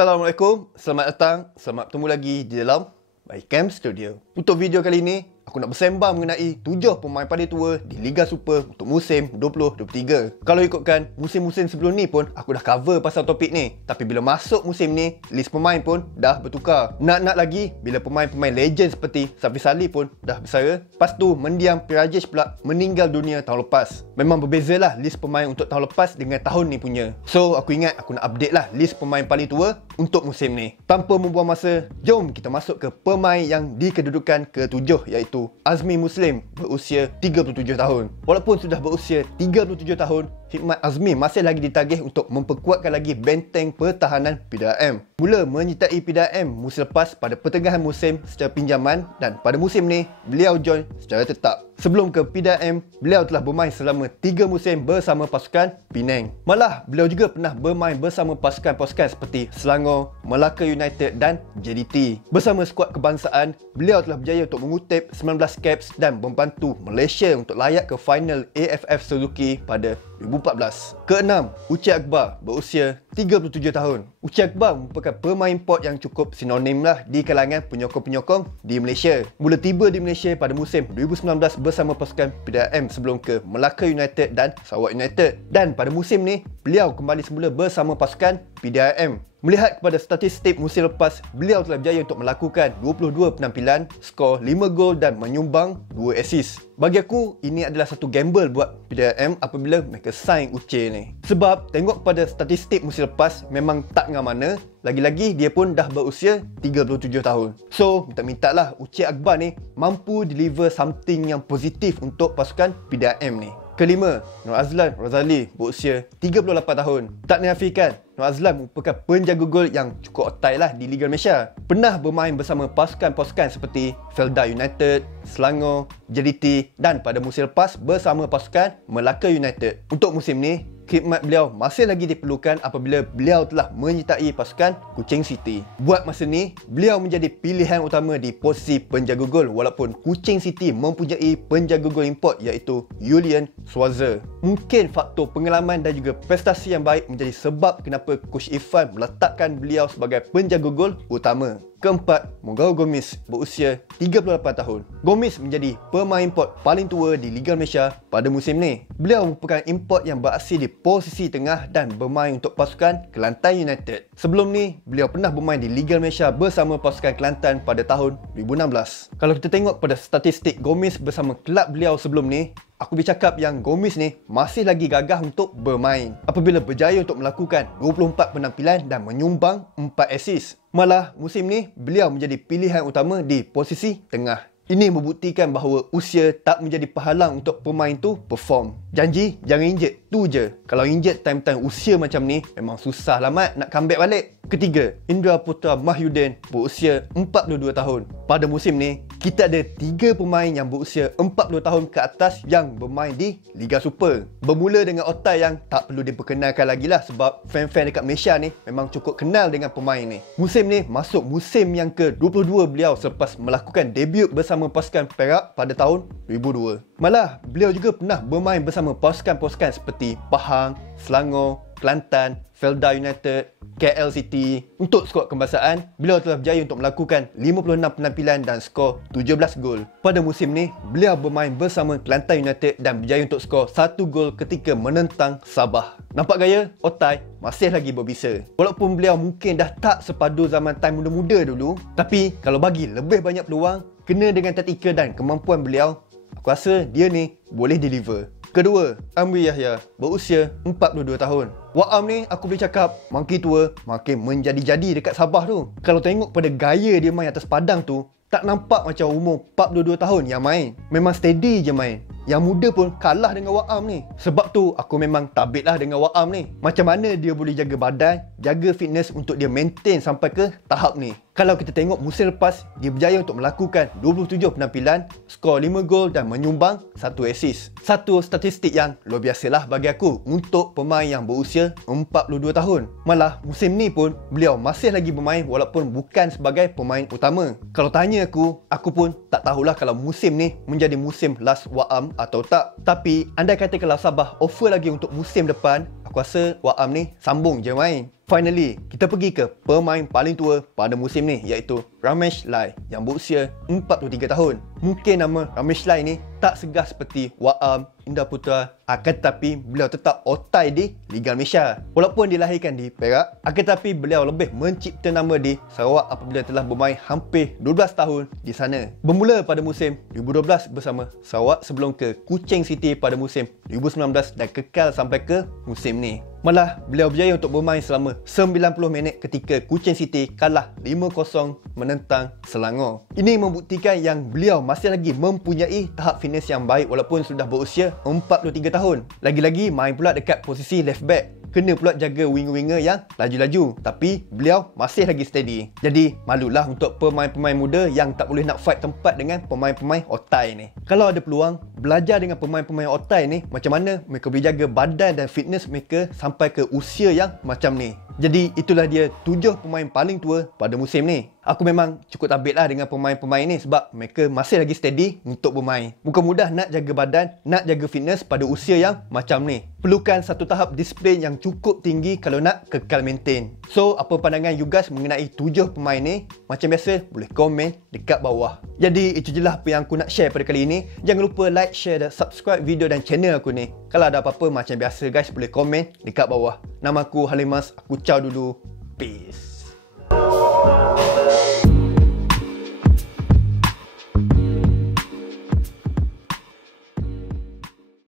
Assalamualaikum, selamat datang, selamat bertemu lagi di dalam My Camp Studio. Untuk video kali ini, aku nak bersembang mengenai 7 pemain paling tua di Liga Super untuk musim 2023. Kalau ikutkan musim-musim sebelum ni pun aku dah cover pasal topik ni. Tapi bila masuk musim ni, list pemain pun dah bertukar. Nak lagi bila pemain-pemain legend seperti Safi Salih pun dah bersara. Lepas tu mendiang Pirajesh pula meninggal dunia tahun lepas. Memang berbezalah list pemain untuk tahun lepas dengan tahun ni punya. So aku ingat aku nak update lah list pemain paling tua untuk musim ni. Tanpa membuang masa, jom kita masuk ke pemain yang di kedudukan ke-7 iaitu Azmi Muslim berusia 37 tahun. Walaupun sudah berusia 37 tahun, khidmat Azmi masih lagi ditagih untuk memperkuatkan lagi benteng pertahanan PDRM. Mula menyertai PDRM musim lepas pada pertengahan musim secara pinjaman dan pada musim ni beliau join secara tetap. Sebelum ke PDRM, beliau telah bermain selama 3 musim bersama pasukan Penang. Malah, beliau juga pernah bermain bersama pasukan-pasukan seperti Selangor, Melaka United dan JDT. Bersama skuad kebangsaan, beliau telah berjaya untuk mengutip 19 caps dan membantu Malaysia untuk layak ke final AFF Suzuki pada 2014. Keenam, Uche Akbar berusia 37 tahun. Uche Akbar merupakan pemain import yang cukup sinonim lah di kalangan penyokong-penyokong di Malaysia. Mula tiba di Malaysia pada musim 2019 bersama pasukan PDRM sebelum ke Melaka United dan Sarawak United. Dan pada musim ni, beliau kembali semula bersama pasukan PDRM. Melihat kepada statistik musim lepas, beliau telah berjaya untuk melakukan 22 penampilan, skor 5 gol dan menyumbang 2 assist. Bagi aku, ini adalah satu gamble buat PDRM apabila mereka sign Uche ni. Sebab tengok kepada statistik musim lepas, memang tak ngam mana. Lagi-lagi dia pun dah berusia 37 tahun. So, minta-minta lah Uche Akbar ni mampu deliver something yang positif untuk pasukan PDRM ni. Kelima, Nur Azlan Razali berusia 38 tahun. Tak nafikan, Nur Azlan merupakan penjaga gol yang cukup otai lah di Liga Malaysia. Pernah bermain bersama pasukan-pasukan seperti Felda United, Selangor, JDT dan pada musim lepas bersama pasukan Melaka United. Untuk musim ni, khidmat beliau masih lagi diperlukan apabila beliau telah menyertai pasukan Kuching City. Buat masa ni, beliau menjadi pilihan utama di posisi penjaga gol walaupun Kuching City mempunyai penjaga gol import iaitu Julian Schwarzer. Mungkin faktor pengalaman dan juga prestasi yang baik menjadi sebab kenapa Coach Irfan meletakkan beliau sebagai penjaga gol utama. Keempat, Mogao Gomis berusia 38 tahun. Gomis menjadi pemain import paling tua di Liga Malaysia pada musim ni. Beliau merupakan import yang beraksi di posisi tengah dan bermain untuk pasukan Kelantan United. Sebelum ni, beliau pernah bermain di Liga Malaysia bersama pasukan Kelantan pada tahun 2016. Kalau kita tengok pada statistik Gomis bersama kelab beliau sebelum ni, aku bercakap yang Gomis ni masih lagi gagah untuk bermain apabila berjaya untuk melakukan 24 penampilan dan menyumbang 4 assist. Malah musim ni beliau menjadi pilihan utama di posisi tengah. Ini membuktikan bahawa usia tak menjadi penghalang untuk pemain tu perform. Janji jangan injet, tu je. Kalau injet time-time usia macam ni, memang susah lah mat nak comeback balik. Ketiga, Indra Putra Mahyudin berusia 42 tahun. Pada musim ni, kita ada 3 pemain yang berusia 40 tahun ke atas yang bermain di Liga Super. Bermula dengan otai yang tak perlu diperkenalkan lagi lah sebab fan-fan dekat Malaysia ni memang cukup kenal dengan pemain ni. Musim ni masuk musim yang ke-22 beliau selepas melakukan debut bersama pasukan Perak pada tahun 2002. Malah, beliau juga pernah bermain bersama pasukan-pasukan seperti Pahang, Selangor, Kelantan, Felda United, KL City. Untuk skuad kebangsaan, beliau telah berjaya untuk melakukan 56 penampilan dan skor 17 gol. Pada musim ni, beliau bermain bersama Kelantan United dan berjaya untuk skor 1 gol ketika menentang Sabah. Nampak gaya? Otai masih lagi berbisa. Walaupun beliau mungkin dah tak sepadu zaman time muda-muda dulu, tapi kalau bagi lebih banyak peluang, kena dengan taktikal dan kemampuan beliau, aku rasa dia ni boleh deliver. Kedua, Amri Yahya berusia 42 tahun. Wa'am ni aku boleh cakap makin tua makin menjadi-jadi dekat Sabah tu. Kalau tengok pada gaya dia main atas padang tu, tak nampak macam umur 42 tahun yang main. Memang steady je main. Yang muda pun kalah dengan Wa'am ni. Sebab tu aku memang tabik lah dengan Wa'am ni. Macam mana dia boleh jaga badan, jaga fitness untuk dia maintain sampai ke tahap ni. Kalau kita tengok musim lepas, dia berjaya untuk melakukan 27 penampilan, skor 5 gol dan menyumbang 1 assist. Satu statistik yang luar biasalah bagi aku untuk pemain yang berusia 42 tahun. Malah musim ni pun beliau masih lagi bermain walaupun bukan sebagai pemain utama. Kalau tanya aku pun tak tahulah kalau musim ni menjadi musim last Wa'am atau tak. Tapi andai kata kalau Sabah offer lagi untuk musim depan, aku rasa Wa'am ni sambung je main. Finally, kita pergi ke pemain paling tua pada musim ni, iaitu Ramesh Lai yang berusia 43 tahun. Mungkin nama Ramesh Lai ni tak segar seperti Waam, Indah Putra, akan tetapi beliau tetap otai di Liga Malaysia. Walaupun dilahirkan di Perak, akan tetapi beliau lebih mencipta nama di Sarawak apabila telah bermain hampir 12 tahun di sana. Bermula pada musim 2012 bersama Sarawak sebelum ke Kuching City pada musim 2019 dan kekal sampai ke musim ni. Malah, beliau berjaya untuk bermain selama 90 minit ketika Kuching City kalah 5-0 menentang Selangor. Ini membuktikan yang beliau masih lagi mempunyai tahap fitness yang baik walaupun sudah berusia 43 tahun. Lagi-lagi main pula dekat posisi left back. Kena pula jaga winger-winger yang laju-laju. Tapi beliau masih lagi steady. Jadi malulah untuk pemain-pemain muda yang tak boleh nak fight tempat dengan pemain-pemain otai ni. Kalau ada peluang, belajar dengan pemain-pemain otai ni macam mana mereka boleh jaga badan dan fitness mereka sampai ke usia yang macam ni. Jadi itulah dia 7 pemain paling tua pada musim ni. Aku memang cukup tabik lah dengan pemain-pemain ni sebab mereka masih lagi steady untuk bermain. Bukan mudah nak jaga badan, nak jaga fitness pada usia yang macam ni. Perlukan satu tahap disiplin yang cukup tinggi kalau nak kekal maintain. So, apa pandangan you guys mengenai 7 pemain ni? Macam biasa, boleh komen dekat bawah. Jadi, itu je lah apa yang aku nak share pada kali ini. Jangan lupa like, share dan subscribe video dan channel aku ni. Kalau ada apa-apa macam biasa guys, boleh komen dekat bawah. Nama aku Halimas, aku ciao dulu. Peace.